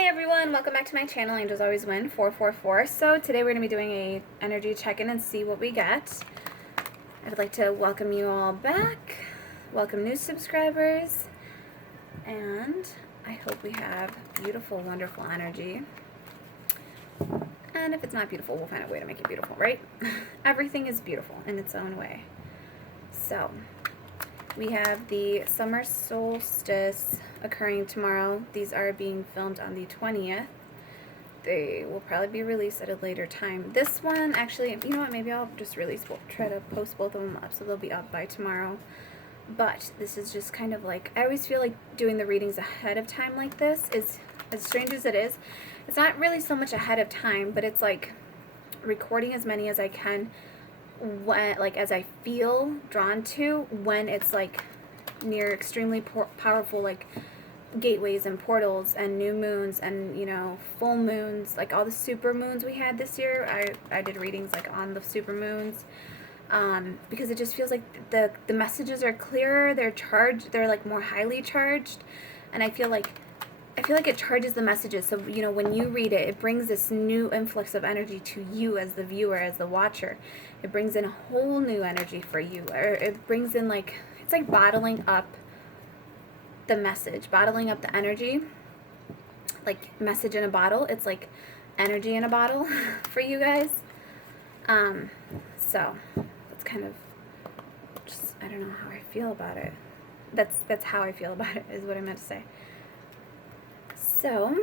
Hi everyone, welcome back to my channel, Angels Always Win 444. So today we're going to be doing a energy check-in and see what we get. I'd like to welcome you all back, welcome new subscribers, and I hope we have beautiful, wonderful energy. And if it's not beautiful, we'll find a way to make it beautiful, right? Everything is beautiful in its own way. So we have the summer solstice occurring tomorrow. These are being filmed on the 20th. They will probably be released at a later time. This one, actually, you know what, maybe I'll just try to post both of them up so they'll be up by tomorrow. But this is just kind of like, I always feel like doing the readings ahead of time like this is, as strange as it is, it's not really so much ahead of time, but it's like recording as many as I can when, like, as I feel drawn to when it's like near extremely powerful, like gateways and portals and new moons and, you know, full moons, like all the super moons we had this year. I did readings like on the super moons, because it just feels like the messages are clearer, they're charged, they're like more highly charged, and I feel like it charges the messages. So, you know, when you read it, it brings this new influx of energy to you as the viewer, as the watcher. It brings in a whole new energy for you, or it brings in, like, it's like bottling up the message, bottling up the energy, like message in a bottle. It's like energy in a bottle for you guys. So it's kind of just, I don't know how I feel about it. That's how I feel about it, is what I meant to say. So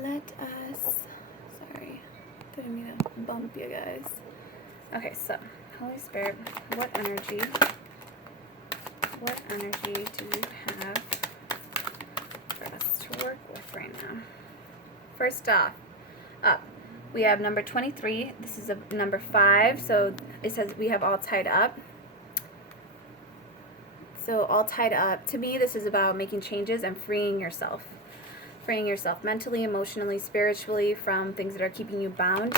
let us, sorry, didn't mean to bump you guys. Okay, so Holy Spirit, what energy do you have for us to work with right now? First off, up, we have number 23. This is a number 5, so it says we have all tied up. So all tied up, to me, this is about making changes and freeing yourself. Freeing yourself mentally, emotionally, spiritually from things that are keeping you bound,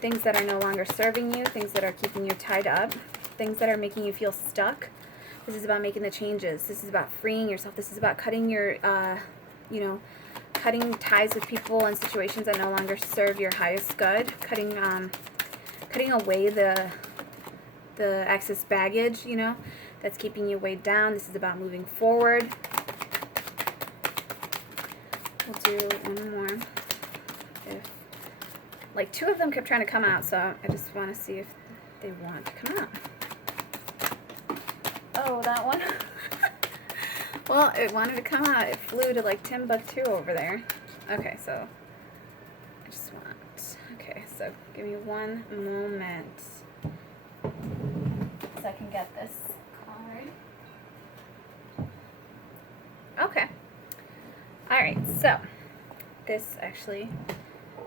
things that are no longer serving you, things that are keeping you tied up, things that are making you feel stuck. This is about making the changes. This is about freeing yourself. This is about cutting your, cutting ties with people and situations that no longer serve your highest good. Cutting away the excess baggage, you know, that's keeping you weighed down. This is about moving forward. We'll do one more. Like, 2 of them kept trying to come out, so I just want to see if they want to come out. Oh, that one. Well, it wanted to come out. It flew to like Timbuktu over there. Okay, so I just want, okay, so give me one moment so I can get this card. Okay. Alright, so this actually,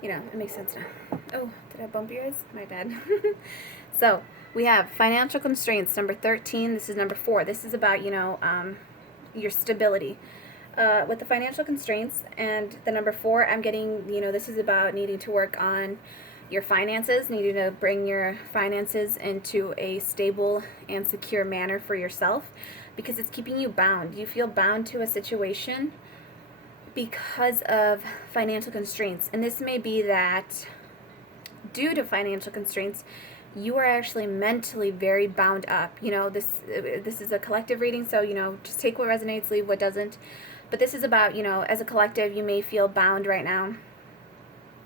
you know, it makes sense now. Oh, did I bump you guys? My bad. So we have financial constraints, number 13. This is number 4. This is about, you know, your stability. With the financial constraints and the number 4, I'm getting, you know, this is about needing to work on your finances, needing to bring your finances into a stable and secure manner for yourself, because it's keeping you bound. You feel bound to a situation because of financial constraints. And this may be that due to financial constraints, you are actually mentally very bound up. You know, this is a collective reading, so, you know, just take what resonates, leave what doesn't. But this is about, you know, as a collective, you may feel bound right now.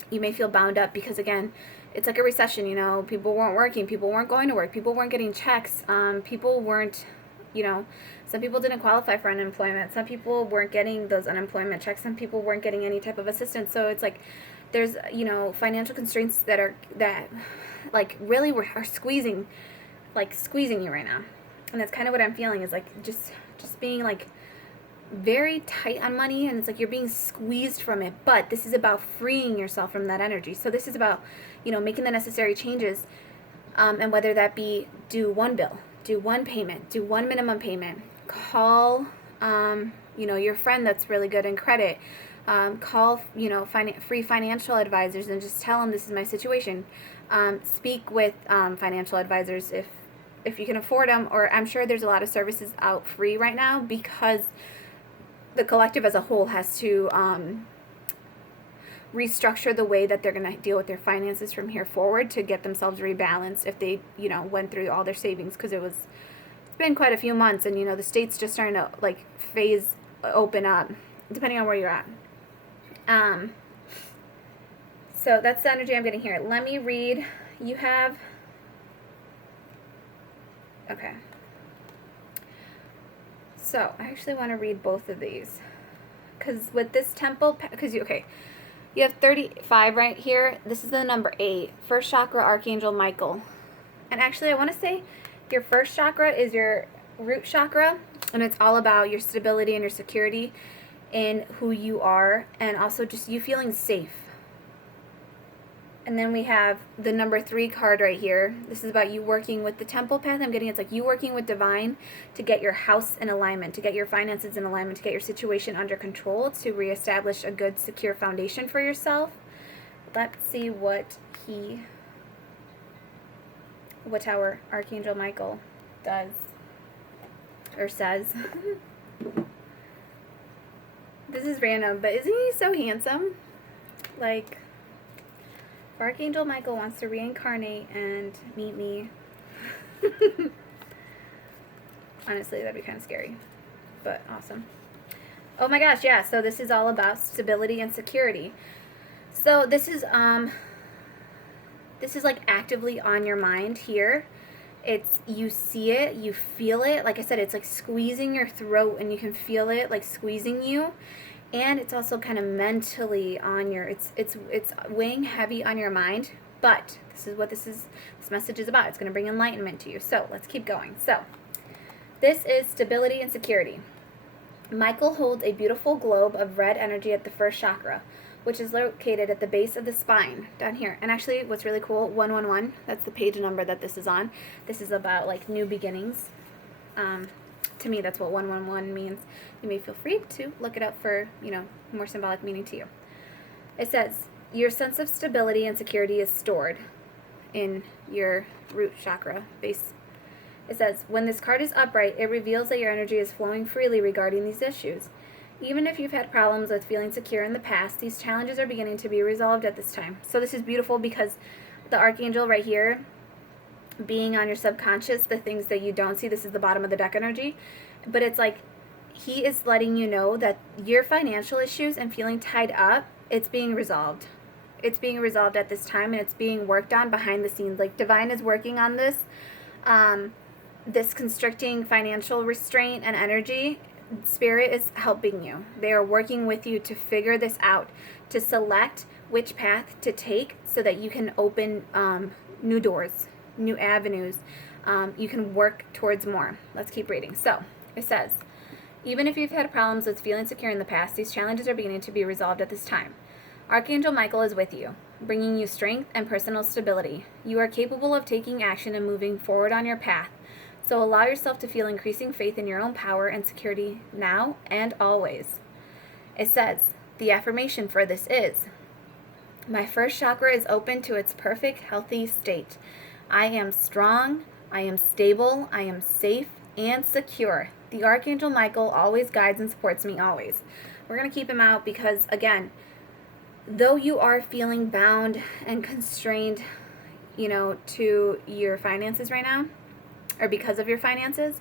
You may feel bound up because, again, it's like a recession, you know. People weren't working. People weren't going to work. People weren't getting checks. People weren't, you know, some people didn't qualify for unemployment. Some people weren't getting those unemployment checks. Some people weren't getting any type of assistance. So it's like there's, you know, financial constraints that like really are squeezing you right now. And that's kind of what I'm feeling, is like just being like very tight on money, and it's like you're being squeezed from it. But this is about freeing yourself from that energy. So this is about, you know, making the necessary changes, and whether that be do one bill, do one payment, do one minimum payment, call you know, your friend that's really good in credit, call, you know, free financial advisors and just tell them this is my situation. Speak with financial advisors if you can afford them, or I'm sure there's a lot of services out free right now, because the collective as a whole has to restructure the way that they're going to deal with their finances from here forward to get themselves rebalanced if they, went through all their savings, because it's been quite a few months, and the state's just starting to like phase open up depending on where you're at. So that's the energy I'm getting here. Let me read. You have, okay, so I actually want to read both of these, because with this temple, because you have 35 right here. This is the number 8, first chakra, Archangel Michael. And actually, I want to say your first chakra is your root chakra, and it's all about your stability and your security in who you are, and also just you feeling safe. And then we have the number 3 card right here. This is about you working with the temple path. I'm getting it's like you working with divine to get your house in alignment, to get your finances in alignment, to get your situation under control, to reestablish a good, secure foundation for yourself. Let's see what our Archangel Michael does or says. This is random, but isn't he so handsome? Like, Archangel Michael wants to reincarnate and meet me. Honestly, that'd be kind of scary, but awesome. Oh my gosh, yeah, so this is all about stability and security. So this is like actively on your mind here. You see it, you feel it. Like I said, it's like squeezing your throat, and you can feel it like squeezing you. And it's also kind of mentally on your, it's weighing heavy on your mind, but this is what this message is about. It's going to bring enlightenment to you. So let's keep going. So this is stability and security. Michael holds a beautiful globe of red energy at the first chakra, which is located at the base of the spine down here. And actually, what's really cool, 111, that's the page number that this is on. This is about like new beginnings. To me, that's what 111 means. You may feel free to look it up for, more symbolic meaning to you. It says, your sense of stability and security is stored in your root chakra base. It says, when this card is upright, it reveals that your energy is flowing freely regarding these issues. Even if you've had problems with feeling secure in the past, these challenges are beginning to be resolved at this time. So this is beautiful because the Archangel right here, being on your subconscious, the things that you don't see, this is the bottom of the deck energy, but it's like he is letting you know that your financial issues and feeling tied up, it's being resolved. It's being resolved at this time, and it's being worked on behind the scenes. Like divine is working on this, this constricting financial restraint and energy. Spirit is helping you. They are working with you to figure this out, to select which path to take so that you can open new doors, new avenues. You can work towards more. Let's keep reading. So it says, even if you've had problems with feeling secure in the past, these challenges are beginning to be resolved at this time. Archangel Michael is with you, bringing you strength and personal stability. You are capable of taking action and moving forward on your path. So allow yourself to feel increasing faith in your own power and security now and always. It says, the affirmation for this is, my first chakra is open to its perfect, healthy state. I am strong, I am stable, I am safe and secure. The Archangel Michael always guides and supports me always. We're going to keep him out because, again, though you are feeling bound and constrained, to your finances right now, or because of your finances,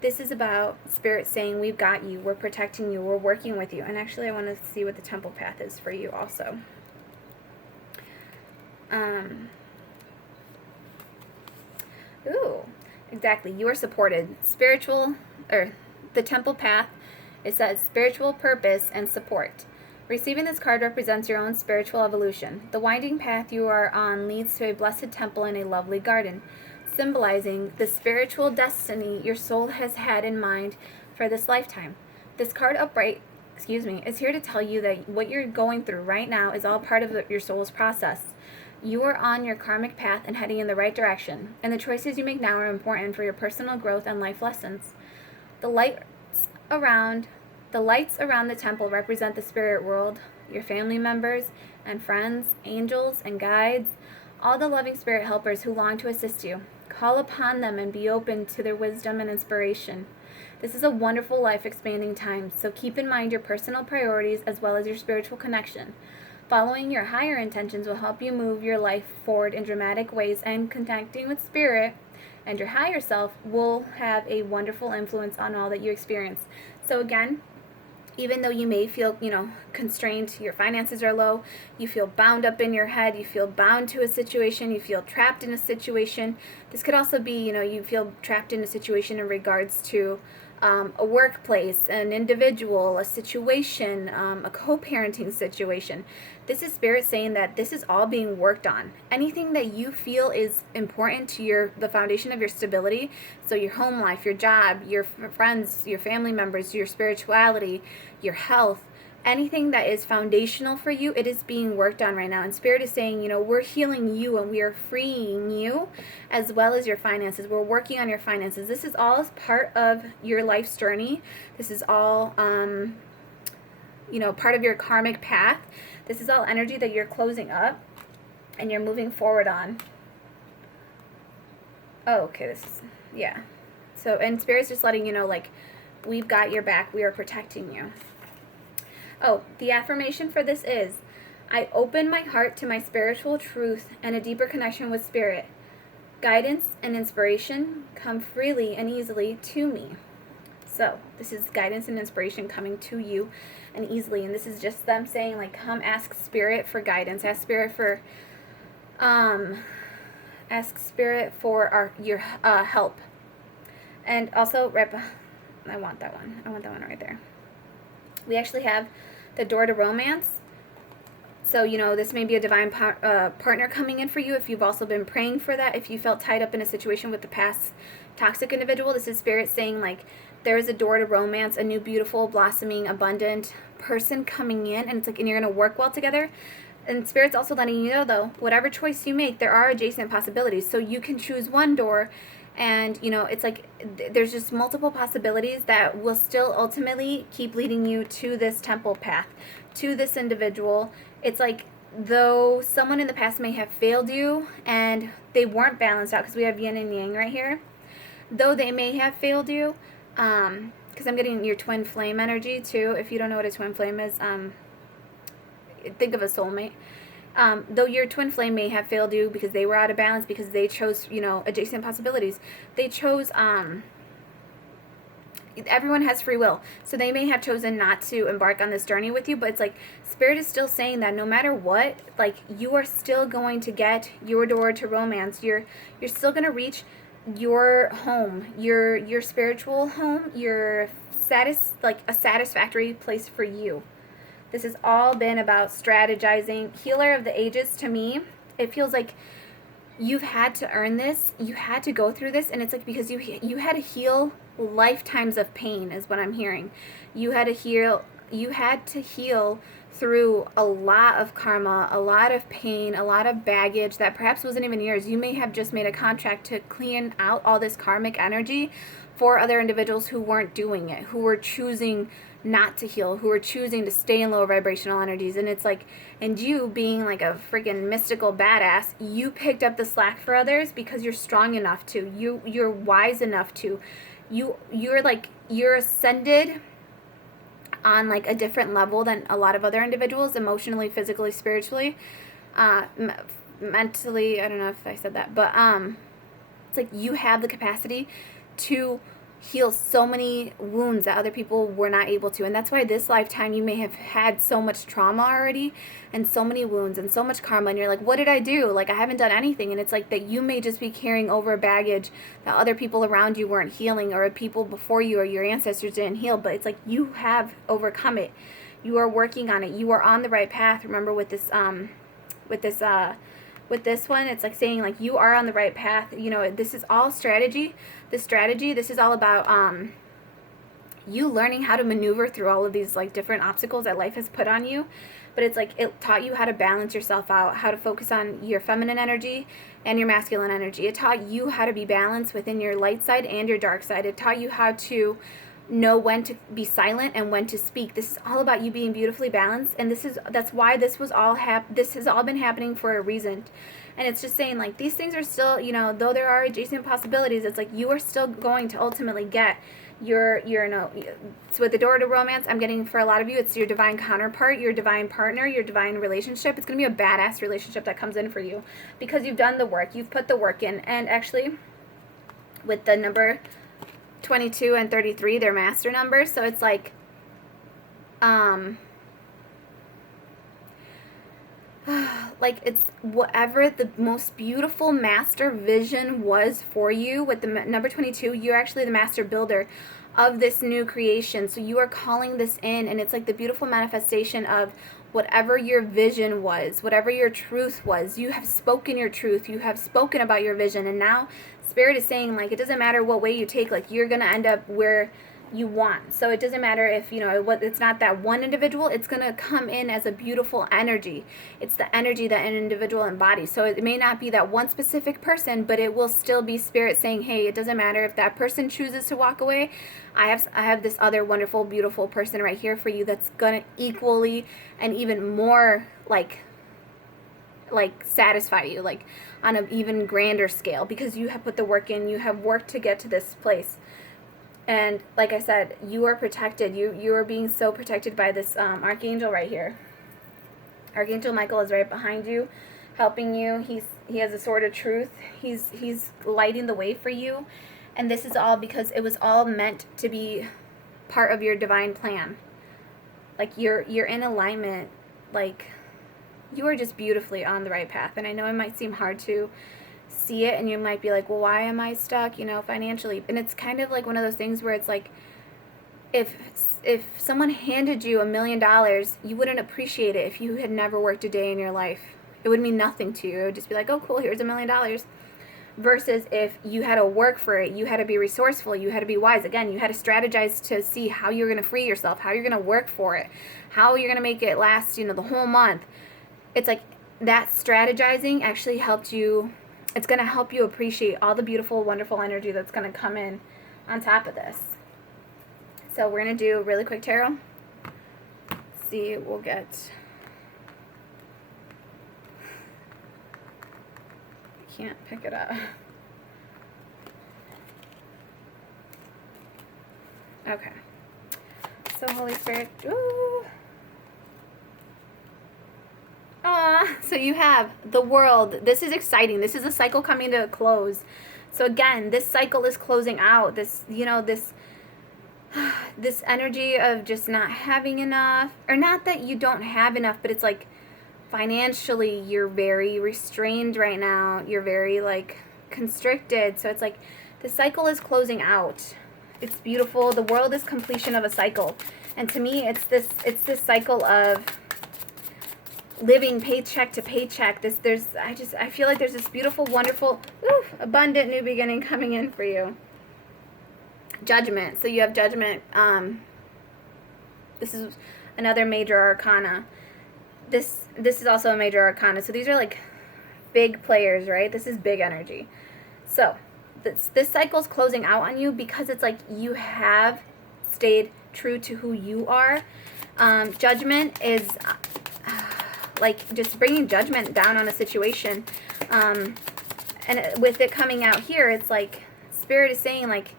this is about Spirit saying, we've got you, we're protecting you, we're working with you. And actually, I want to see what the temple path is for you also. Ooh, exactly. You are supported. The temple path, it says spiritual purpose and support. Receiving this card represents your own spiritual evolution. The winding path you are on leads to a blessed temple and a lovely garden, symbolizing the spiritual destiny your soul has had in mind for this lifetime. This card upright, is here to tell you that what you're going through right now is all part of your soul's process. You are on your karmic path and heading in the right direction, and the choices you make now are important for your personal growth and life lessons. The lights around the temple represent the spirit world, your family members and friends, angels and guides, all the loving spirit helpers who long to assist you. Call upon them and be open to their wisdom and inspiration. This is a wonderful life expanding time, so keep in mind your personal priorities as well as your spiritual connection. Following your higher intentions will help you move your life forward in dramatic ways, and connecting with spirit and your higher self will have a wonderful influence on all that you experience. So again, even though you may feel, constrained, your finances are low, you feel bound up in your head, you feel bound to a situation, you feel trapped in a situation. This could also be, you feel trapped in a situation in regards to a workplace, an individual, a situation, a co-parenting situation. This is Spirit saying that this is all being worked on. Anything that you feel is important to the foundation of your stability, so your home life, your job, your friends, your family members, your spirituality, your health, anything that is foundational for you, it is being worked on right now. And Spirit is saying, we're healing you and we are freeing you as well as your finances. We're working on your finances. This is all part of your life's journey. This is all, part of your karmic path. This is all energy that you're closing up and you're moving forward on. Oh, okay. Yeah. So, and Spirit's just letting you know, we've got your back. We are protecting you. Oh, the affirmation for this is, I open my heart to my spiritual truth and a deeper connection with Spirit. Guidance and inspiration come freely and easily to me. So, this is guidance and inspiration coming to you and easily. And this is just them saying, come ask Spirit for guidance. Ask Spirit for, your help. And also, I want that one. I want that one right there. We actually have the door to romance. So, this may be a divine partner coming in for you if you've also been praying for that. If you felt tied up in a situation with the past toxic individual, this is Spirit saying, there is a door to romance, a new, beautiful, blossoming, abundant person coming in. And it's and you're going to work well together. And Spirit's also letting you know, though, whatever choice you make, there are adjacent possibilities. So you can choose one door. And, it's there's just multiple possibilities that will still ultimately keep leading you to this temple path, to this individual. It's though someone in the past may have failed you and they weren't balanced out, because we have yin and yang right here. Though they may have failed you, because I'm getting your twin flame energy too. If you don't know what a twin flame is, think of a soulmate. Though your twin flame may have failed you because they were out of balance, because they chose, adjacent possibilities. They chose, everyone has free will. So they may have chosen not to embark on this journey with you, but it's Spirit is still saying that no matter what, you are still going to get your door to romance. You're still going to reach your home, your spiritual home, your a satisfactory place for you. This has all been about strategizing. Healer of the ages, to me, it feels like you've had to earn this. You had to go through this. And it's because you had to heal lifetimes of pain is what I'm hearing. You had to heal through a lot of karma, a lot of pain, a lot of baggage that perhaps wasn't even yours. You may have just made a contract to clean out all this karmic energy for other individuals who weren't doing it, who were choosing not to heal, who are choosing to stay in lower vibrational energies. And it's and you being a freaking mystical badass, you picked up the slack for others because you're strong enough to, you're wise enough to, you're ascended on a different level than a lot of other individuals, emotionally, physically, spiritually, mentally. I don't know if I said that, but it's you have the capacity to heal so many wounds that other people were not able to. And that's why this lifetime you may have had so much trauma already and so many wounds and so much karma, and you're what did I do? I haven't done anything. And it's that you may just be carrying over baggage that other people around you weren't healing, or people before you or your ancestors didn't heal. But it's you have overcome it. You are working on it. You are on the right path. Remember with this with this one, it's saying you are on the right path. This is all strategy. This is all about you learning how to maneuver through all of these different obstacles that life has put on you. But it's it taught you how to balance yourself out, how to focus on your feminine energy and your masculine energy. It taught you how to be balanced within your light side and your dark side. It taught you how to know when to be silent and when to speak. This is all about you being beautifully balanced, and that's why this has all been happening for a reason. And it's just saying these things are still, though there are adjacent possibilities, it's you are still going to ultimately get So with the door to romance, I'm getting for a lot of you, it's your divine counterpart, your divine partner, your divine relationship. It's going to be a badass relationship that comes in for you because you've done the work, you've put the work in. And actually, with the number 22 and 33, they're master numbers. So it's like, like it's whatever the most beautiful master vision was for you. With the number 22, you're actually the master builder of this new creation. So you are calling this in, and it's like the beautiful manifestation of whatever your vision was, whatever your truth was. You have spoken your truth, you have spoken about your vision, and now Spirit is saying, like, it doesn't matter what way you take, like, you're gonna end up where you want. So it doesn't matter if, you know, what, it's not that one individual, it's going to come in as a beautiful energy. It's the energy that an individual embodies. So it may not be that one specific person, but it will still be Spirit saying, hey, it doesn't matter if that person chooses to walk away. I have this other wonderful, beautiful person right here for you that's going to equally and even more like satisfy you, like on an even grander scale, because you have put the work in, you have worked to get to this place. And like I said, you are protected. You are being so protected by this archangel right here. Archangel Michael is right behind you, helping you. He has a sword of truth. He's lighting the way for you. And this is all because it was all meant to be part of your divine plan. Like you're in alignment. Like you are just beautifully on the right path. And I know it might seem hard to see it, and you might be like, well, why am I stuck, you know, financially? And it's kind of like one of those things where it's like, if someone handed you $1 million, you wouldn't appreciate it if you had never worked a day in your life. It would mean nothing to you. It would just be like, oh, cool, here's $1 million. Versus if you had to work for it, you had to be resourceful, you had to be wise. Again, you had to strategize to see how you're going to free yourself, how you're going to work for it, how you're going to make it last, you know, the whole month. It's like that strategizing actually helped you. It's going to help you appreciate all the beautiful, wonderful energy that's going to come in on top of this. So we're going to do a really quick tarot. See, we'll get... I can't pick it up. Okay. So Holy Spirit... Ooh. So you have the world. This is exciting. This is a cycle coming to a close. So again, this cycle is closing out. This, you know, this energy of just not having enough, or not that you don't have enough, but it's like financially you're very restrained right now. You're very like constricted. So it's like the cycle is closing out. It's beautiful. The world is completion of a cycle. And to me, it's this cycle of living paycheck to paycheck. I feel like there's this beautiful, wonderful, abundant new beginning coming in for you. Judgment. So you have Judgment. This is another major arcana. This is also a major arcana. So these are like big players, right? This is big energy. So this cycle's closing out on you because it's like you have stayed true to who you are. Judgment is like just bringing judgment down on a situation. And with it coming out here, it's like Spirit is saying, like,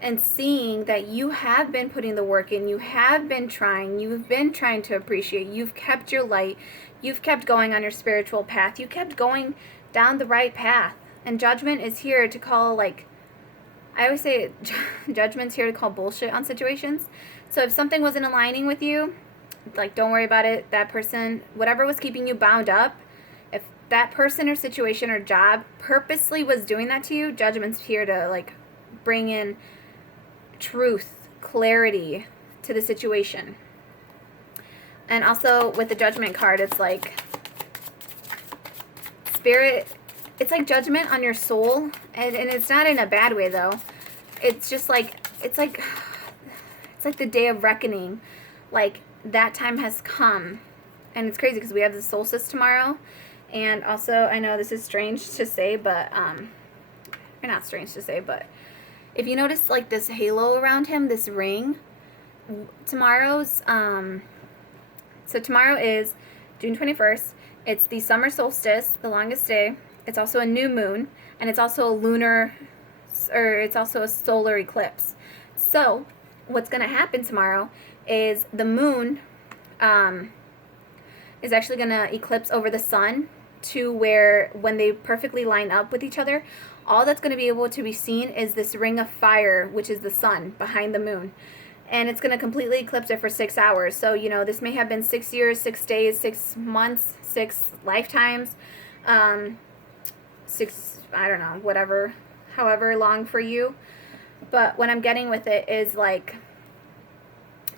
and seeing that you have been putting the work in, you have been trying, you've been trying to appreciate, you've kept your light, you've kept going on your spiritual path, you kept going down the right path. And Judgment is here to call, like, I always say Judgment's here to call bullshit on situations. So if something wasn't aligning with you, like, don't worry about it. That person, whatever was keeping you bound up, if that person or situation or job purposely was doing that to you, Judgment's here to, like, bring in truth, clarity to the situation. And also with the Judgment card, it's like Spirit, it's like judgment on your soul. And it's not in a bad way, though. It's just like, it's like the day of reckoning. Like, that time has come. And it's crazy because we have the solstice tomorrow. And also, I know this is strange to say, but or not strange to say, but if you notice, like, this halo around him, this ring, tomorrow's so tomorrow is June 21st. It's the summer solstice, the longest day. It's also a new moon, and it's also a lunar, or it's also a solar eclipse. So what's going to happen tomorrow is the moon is actually going to eclipse over the sun to where when they perfectly line up with each other, all that's going to be able to be seen is this ring of fire, which is the sun behind the moon. And it's going to completely eclipse it for 6 hours. So, this may have been 6 years, 6 days, 6 months, 6 lifetimes, 6, I don't know, whatever, however long for you. But what I'm getting with it is like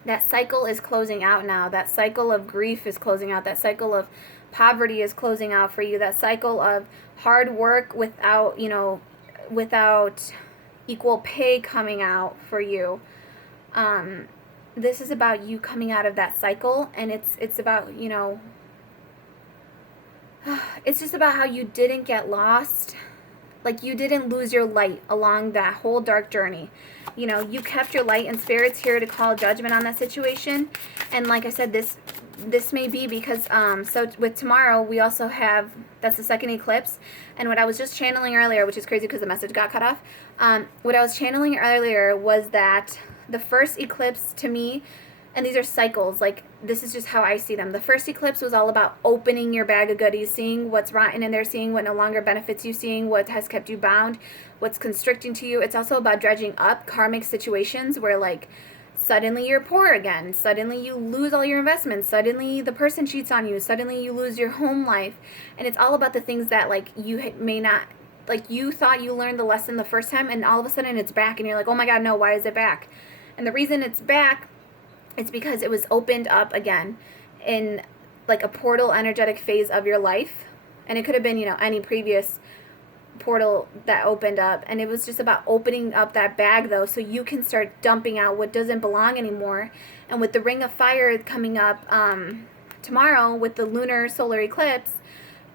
that cycle is closing out now. That cycle of grief is closing out. That cycle of poverty is closing out for you. That cycle of hard work without, without equal pay coming out for you. This is about you coming out of that cycle, and it's about, it's just about how you didn't get lost. Like, you didn't lose your light along that whole dark journey. You kept your light, and Spirit's here to call judgment on that situation. And like I said, this may be because, so with tomorrow, we also have, that's the second eclipse. And what I was just channeling earlier, which is crazy because the message got cut off. What I was channeling earlier was that the first eclipse to me, and these are cycles, like, this is just how I see them. The first eclipse was all about opening your bag of goodies, seeing what's rotten in there, seeing what no longer benefits you, seeing what has kept you bound, what's constricting to you. It's also about dredging up karmic situations where, like, suddenly you're poor again. Suddenly you lose all your investments. Suddenly the person cheats on you. Suddenly you lose your home life. And it's all about the things that, like, you may not, like, you thought you learned the lesson the first time, and all of a sudden it's back, and you're like, oh my God, no, why is it back? And the reason it's back, it's because it was opened up again in like a portal energetic phase of your life. And it could have been, any previous portal that opened up. And it was just about opening up that bag, though, so you can start dumping out what doesn't belong anymore. And with the ring of fire coming up tomorrow with the lunar solar eclipse,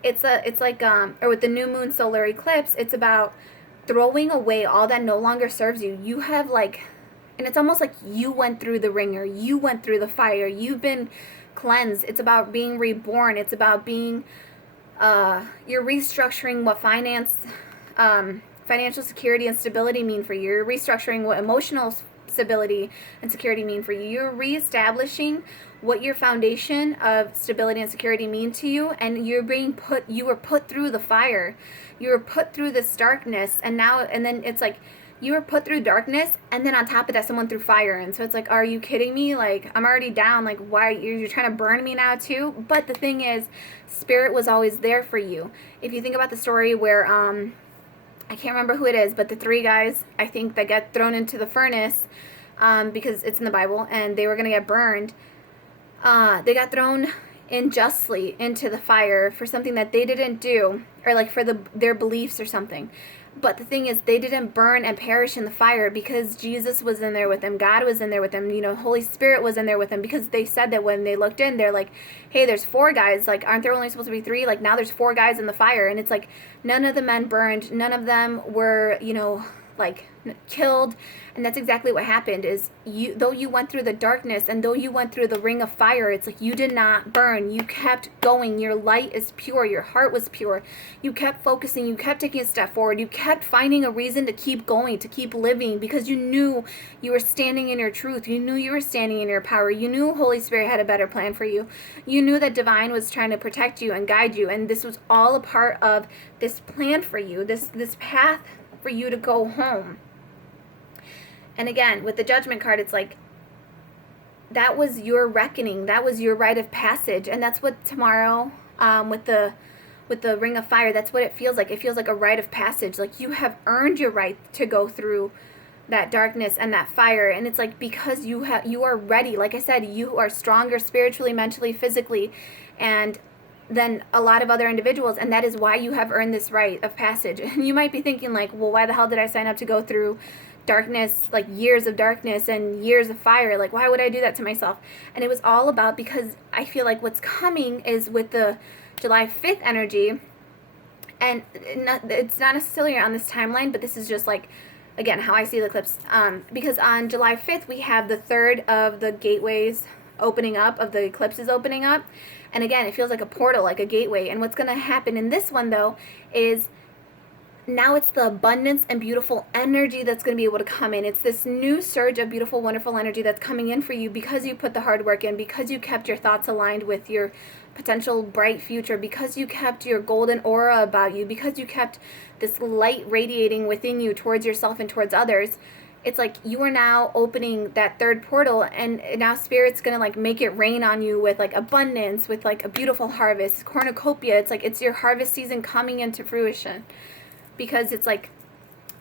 it's like or with the new moon solar eclipse, it's about throwing away all that no longer serves you. You have and it's almost like you went through the ringer. You went through the fire. You've been cleansed. It's about being reborn. It's about being, you're restructuring what financial security and stability mean for you. You're restructuring what emotional stability and security mean for you. You're reestablishing what your foundation of stability and security mean to you. And you were put through the fire. You were put through this darkness. And then it's like, you were put through darkness, and then on top of that, someone threw fire in. So it's like, are you kidding me? Like, I'm already down. Like, why? You're trying to burn me now, too? But the thing is, Spirit was always there for you. If you think about the story where, I can't remember who it is, but the 3 guys, I think, that got thrown into the furnace, because it's in the Bible, and they were going to get burned, they got thrown unjustly into the fire for something that they didn't do, or like for their beliefs or something. But the thing is, they didn't burn and perish in the fire because Jesus was in there with them. God was in there with them. Holy Spirit was in there with them, because they said that when they looked in, they're like, hey, there's 4 guys. Like, aren't there only supposed to be 3? Like, now there's 4 guys in the fire. And it's like, none of the men burned. None of them were, killed. And that's exactly what happened is though you went through the darkness and though you went through the ring of fire, it's like you did not burn. You kept going. Your light is pure. Your heart was pure. You kept focusing. You kept taking a step forward. You kept finding a reason to keep going, to keep living, because you knew you were standing in your truth. You knew you were standing in your power. You knew Holy Spirit had a better plan for you. You knew that Divine was trying to protect you and guide you, and this was all a part of this plan for you, this path for you to go home. And again, with the Judgment card, it's like, that was your reckoning. That was your rite of passage. And that's what tomorrow, with the Ring of Fire, that's what it feels like. It feels like a rite of passage. Like, you have earned your right to go through that darkness and that fire. And it's like, because you are ready. Like I said, you are stronger spiritually, mentally, physically, and than a lot of other individuals. And that is why you have earned this rite of passage. And you might be thinking, like, well, why the hell did I sign up to go through darkness, like years of darkness and years of fire? Like, why would I do that to myself? And it was all about, because I feel like what's coming is with the July 5th energy, and it's not necessarily on this timeline, but this is just like, again, how I see the eclipse, because on July 5th we have the 3rd of the gateways opening up, of the eclipses opening up, and again, it feels like a portal, like a gateway. And what's going to happen in this one, though, is now it's the abundance and beautiful energy that's going to be able to come in. It's this new surge of beautiful, wonderful energy that's coming in for you because you put the hard work in, because you kept your thoughts aligned with your potential bright future, because you kept your golden aura about you, because you kept this light radiating within you towards yourself and towards others. It's like you are now opening that third portal, and now Spirit's going to like make it rain on you with like abundance, with like a beautiful harvest, cornucopia. It's like it's your harvest season coming into fruition. Because it's like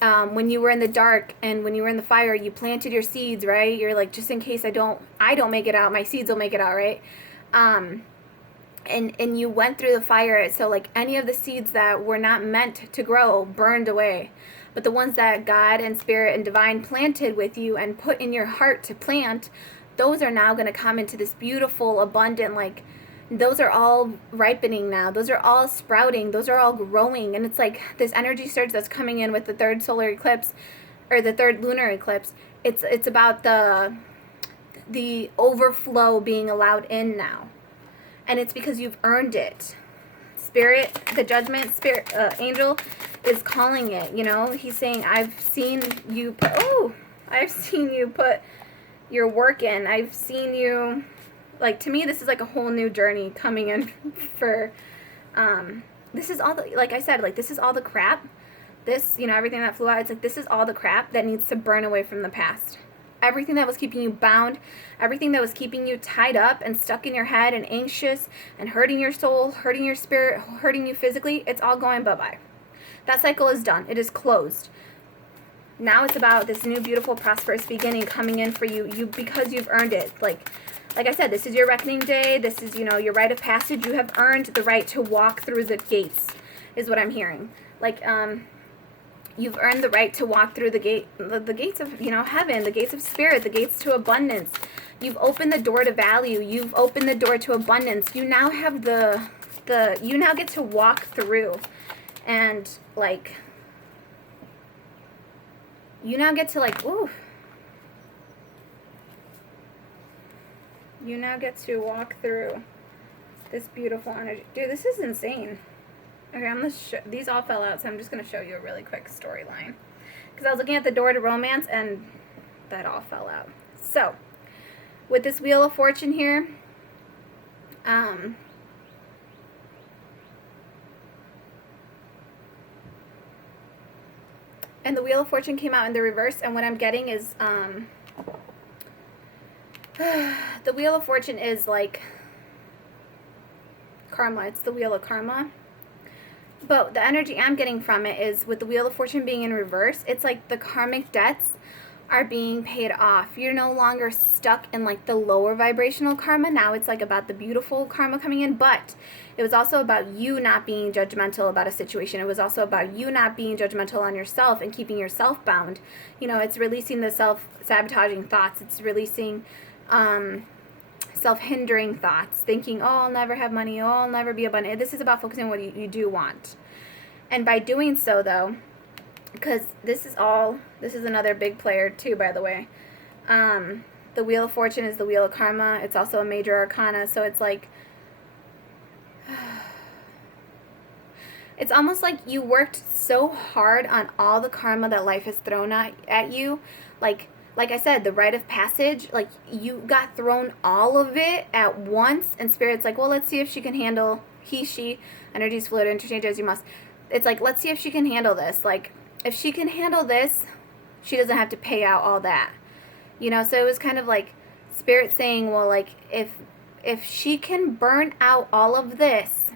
when you were in the dark and when you were in the fire, you planted your seeds, right? You're like, just in case I don't make it out, my seeds will make it out, right? And you went through the fire, so like any of the seeds that were not meant to grow burned away. But the ones that God and Spirit and Divine planted with you and put in your heart to plant, those are now going to come into this beautiful, abundant, like, those are all ripening now. Those are all sprouting. Those are all growing. And it's like this energy surge that's coming in with the third solar eclipse or the third lunar eclipse. It's about the overflow being allowed in now. And it's because you've earned it. Spirit, the judgment spirit angel is calling it, you know. He's saying, I've seen you put your work in. I've seen you. Like, to me, this is like a whole new journey coming in for, this is all the, like I said, like, this is all the crap. This, you know, everything that flew out, it's like, this is all the crap that needs to burn away from the past. Everything that was keeping you bound, everything that was keeping you tied up and stuck in your head and anxious and hurting your soul, hurting your spirit, hurting you physically, it's all going bye-bye. That cycle is done. It is closed. Now it's about this new, beautiful, prosperous beginning coming in for you because you've earned it. Like I said, this is your reckoning day. This is, you know, your rite of passage. You have earned the right to walk through the gates, is what I'm hearing. Like, you've earned the right to walk through the gates of, you know, heaven, the gates of spirit, the gates to abundance. You've opened the door to value. You've opened the door to abundance. You now have you now get to walk through and, like, you now get to, like, ooh. You now get to walk through this beautiful energy. Dude, this is insane. Okay, I'm going to these all fell out, so I'm just going to show you a really quick storyline. Because I was looking at the door to romance, and that all fell out. So, with this Wheel of Fortune here, and the Wheel of Fortune came out in the reverse, and what I'm getting is, the Wheel of Fortune is like karma. It's the wheel of karma. But the energy I'm getting from it is with the Wheel of Fortune being in reverse, it's like the karmic debts are being paid off. You're no longer stuck in like the lower vibrational karma. Now it's like about the beautiful karma coming in. But it was also about you not being judgmental about a situation. It was also about you not being judgmental on yourself and keeping yourself bound. You know, it's releasing the self-sabotaging thoughts. It's releasing self-hindering thoughts, thinking, oh, I'll never have money, oh, I'll never be abundant. This is about focusing on what you do want. And by doing so, though, because this is another big player, too, by the way. The Wheel of Fortune is the Wheel of Karma. It's also a major arcana, so it's like, it's almost like you worked so hard on all the karma that life has thrown at you, like I said, the rite of passage, like, you got thrown all of it at once, and Spirit's like, well, let's see if she can handle, he, she, energies fluid, interchange as you must. It's like, let's see if she can handle this. Like, if she can handle this, she doesn't have to pay out all that. You know, so it was kind of like Spirit saying, well, like, if she can burn out all of this,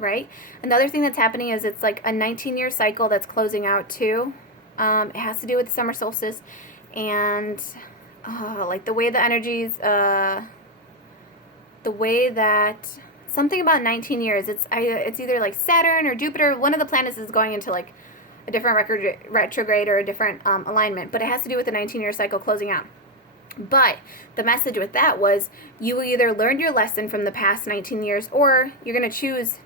right? And the other thing that's happening is it's like a 19-year cycle that's closing out, too. It has to do with the summer solstice. And like the way the energies, the way that something about 19 years, it's either like Saturn or Jupiter, one of the planets is going into like a different retrograde or a different alignment, but it has to do with the 19-year cycle closing out. But the message with that was you either learned your lesson from the past 19 years or you're going to choose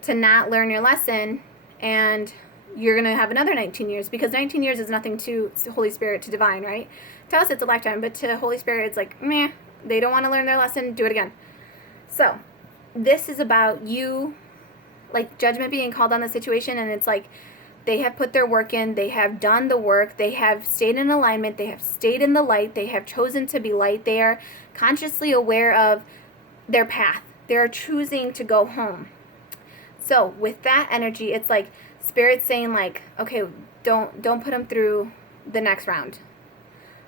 to not learn your lesson and you're going to have another 19 years, because 19 years is nothing to Holy Spirit, to Divine, right? To us, it's a lifetime, but to Holy Spirit, it's like, meh, they don't want to learn their lesson, do it again. So, this is about you, like, judgment being called on the situation, and it's like, They have put their work in. They have done the work. They have stayed in alignment. They have stayed in the light. They have chosen to be light. They are consciously aware of their path. They are choosing to go home. So with that energy, it's like Spirit's saying like, okay, don't put them through the next round.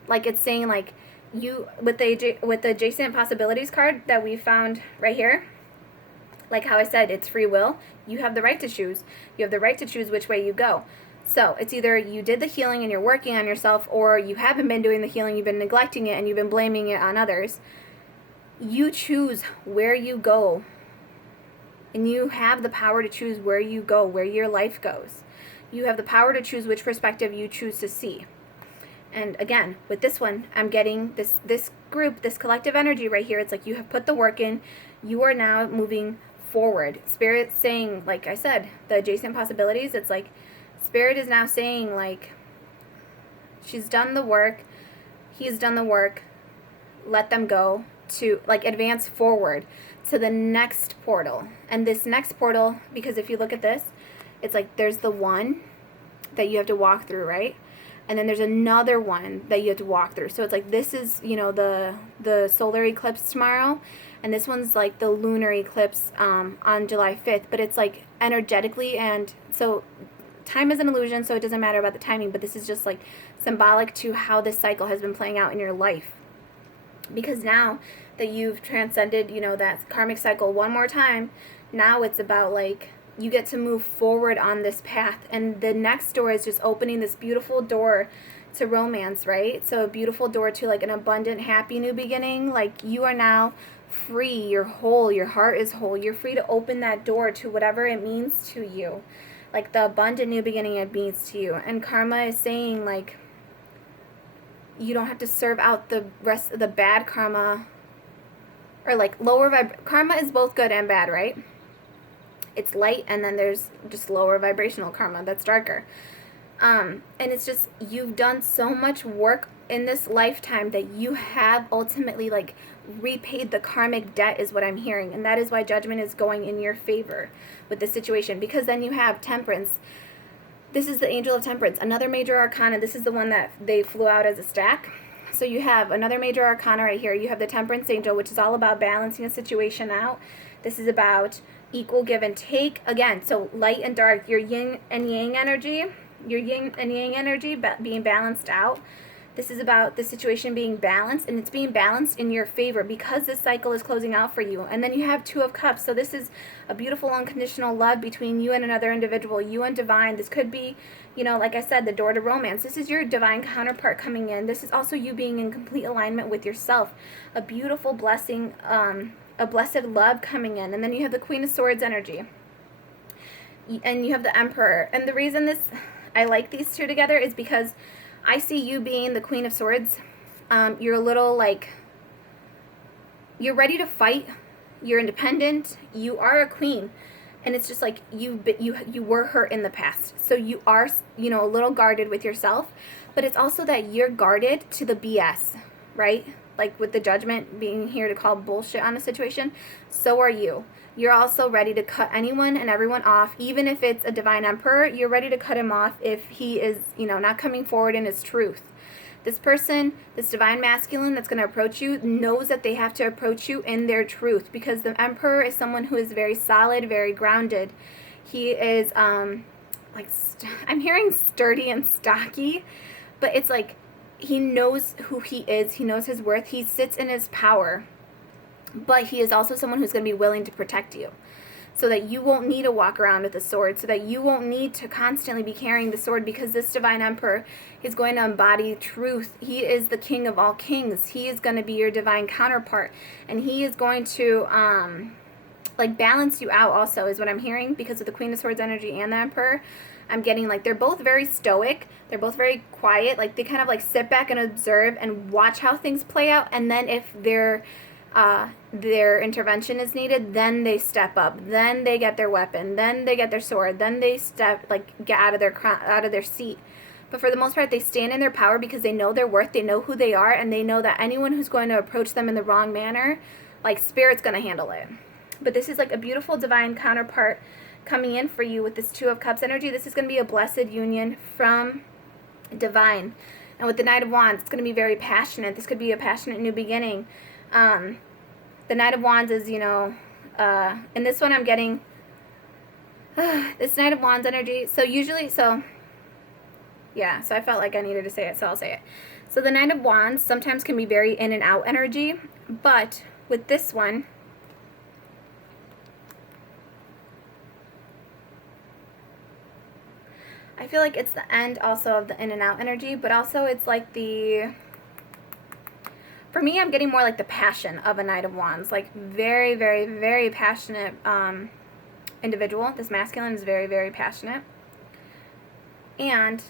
Like it's saying like, you with the adjacent possibilities card that we found right here, like how I said, it's free will. You have the right to choose. You have the right to choose which way you go. So it's either you did the healing and you're working on yourself, or you haven't been doing the healing, you've been neglecting it, and you've been blaming it on others. You choose where you go. And you have the power to choose where you go, where your life goes. You have the power to choose which perspective you choose to see. And again, with this one, I'm getting this group, this collective energy right here. It's like you have put the work in. You are now moving forward. Spirit's saying, like I said, the adjacent possibilities, it's like Spirit is now saying like, she's done the work, he's done the work, let them go to like advance forward to the next portal. And this next portal, because if you look at this, it's like there's the one that you have to walk through, right? And then there's another one that you have to walk through. So it's like this is, you know, the solar eclipse tomorrow, and this one's like the lunar eclipse on July 5th. But it's like energetically, and so time is an illusion, so it doesn't matter about the timing, but this is just like symbolic to how this cycle has been playing out in your life. Because now that you've transcended, you know, that karmic cycle one more time, now it's about like you get to move forward on this path, and the next door is just opening this beautiful door to romance, right? So a beautiful door to like an abundant, happy new beginning. Like you are now free, you're whole, your heart is whole, you're free to open that door to whatever it means to you, like the abundant new beginning it means to you. And karma is saying like you don't have to serve out the rest of the bad karma, or like karma is both good and bad, right? It's light, and then there's just lower vibrational karma that's darker. And it's just, you've done so much work in this lifetime that you have ultimately like repaid the karmic debt, is what I'm hearing. And that is why judgment is going in your favor with this situation, because then you have Temperance. This is the Angel of Temperance, another major arcana. This is the one that they flew out as a stack. So you have another major arcana right here. You have the Temperance Angel, which is all about balancing a situation out. This is about equal give and take. Again, so light and dark, your yin and yang energy, being balanced out. This is about the situation being balanced, and it's being balanced in your favor because this cycle is closing out for you. And then you have Two of Cups. So this is a beautiful unconditional love between you and another individual, you and divine. This could be, you know, like I said, the door to romance. This is your divine counterpart coming in. This is also you being in complete alignment with yourself. A beautiful blessing, a blessed love coming in. And then you have the Queen of Swords energy. And you have the Emperor. And the reason I like these two together is because I see you being the Queen of Swords. You're a little like, you're ready to fight. You're independent. You are a queen. And it's just like you were hurt in the past. So you are, you know, a little guarded with yourself. But it's also that you're guarded to the BS, right? Like with the Judgment being here to call bullshit on a situation. So are you. You're also ready to cut anyone and everyone off, even if it's a divine emperor. You're ready to cut him off if he is, you know, not coming forward in his truth. This person, this divine masculine that's going to approach you, knows that they have to approach you in their truth, because the emperor is someone who is very solid, very grounded. He is, I'm hearing sturdy and stocky, but it's like he knows who he is. He knows his worth. He sits in his power. But he is also someone who's going to be willing to protect you, so that you won't need to walk around with a sword, so that you won't need to constantly be carrying the sword, because this divine emperor is going to embody truth. He is the king of all kings. He is going to be your divine counterpart, and he is going to like balance you out also, is what I'm hearing, because of the Queen of Swords energy and the Emperor. I'm getting like they're both very stoic. They're both very quiet. Like they kind of like sit back and observe and watch how things play out, and then if their intervention is needed, then they step up, then they get their weapon, then they get their sword, then they get out of their seat. But for the most part, they stand in their power because they know their worth, they know who they are, and they know that anyone who's going to approach them in the wrong manner, like Spirit's going to handle it. But this is like a beautiful divine counterpart coming in for you with this Two of Cups energy. This is going to be a blessed union from divine. And with the Knight of Wands, it's going to be very passionate. This could be a passionate new beginning. The Knight of Wands is, in this one I'm getting this Knight of Wands energy. So I felt like I needed to say it, so I'll say it. So the Knight of Wands sometimes can be very in and out energy, but with this one, I feel like it's the end also of the in and out energy, but also it's like for me, I'm getting more like the passion of a Knight of Wands, like very, very, very passionate individual. This masculine is very, very passionate. And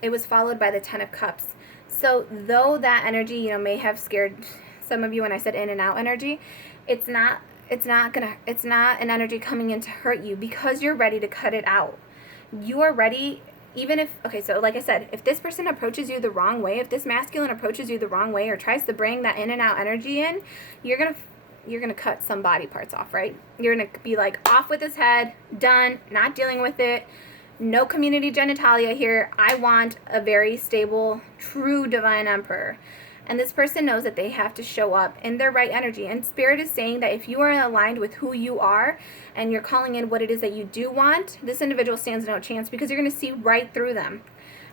it was followed by the Ten of Cups. So though that energy, may have scared some of you when I said in and out energy, it's not an energy coming in to hurt you, because you're ready to cut it out. You are ready. Even if, so like I said, if this person approaches you the wrong way, if this masculine approaches you the wrong way or tries to bring that in and out energy in, you're gonna cut some body parts off, right? You're gonna be like off with his head, done, not dealing with it. No community genitalia here. I want a very stable, true divine emperor. And this person knows that they have to show up in their right energy. And Spirit is saying that if you are aligned with who you are and you're calling in what it is that you do want, this individual stands no chance, because you're going to see right through them.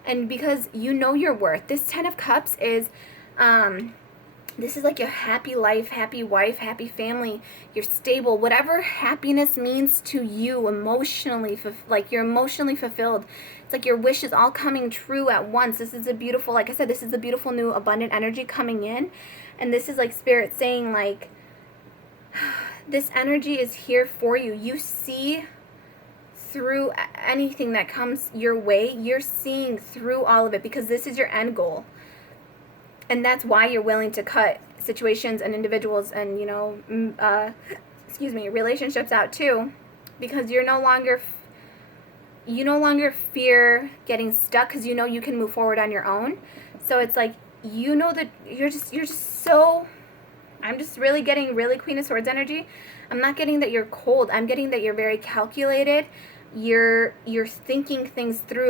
And because you know your worth. This Ten of Cups is, this is like your happy life, happy wife, happy family. You're stable. Whatever happiness means to you emotionally, like you're emotionally fulfilled. It's like your wish is all coming true at once. This is a beautiful, like I said, this is a beautiful new abundant energy coming in. And this is like Spirit saying like, this energy is here for you. You see through anything that comes your way. You're seeing through all of it, because this is your end goal. And that's why you're willing to cut situations and individuals and, relationships out too, because you no longer fear getting stuck, because you can move forward on your own. So it's like, that you're just so, I'm just really getting really Queen of Swords energy. I'm not getting that you're cold. I'm getting that you're very calculated. You're thinking things through.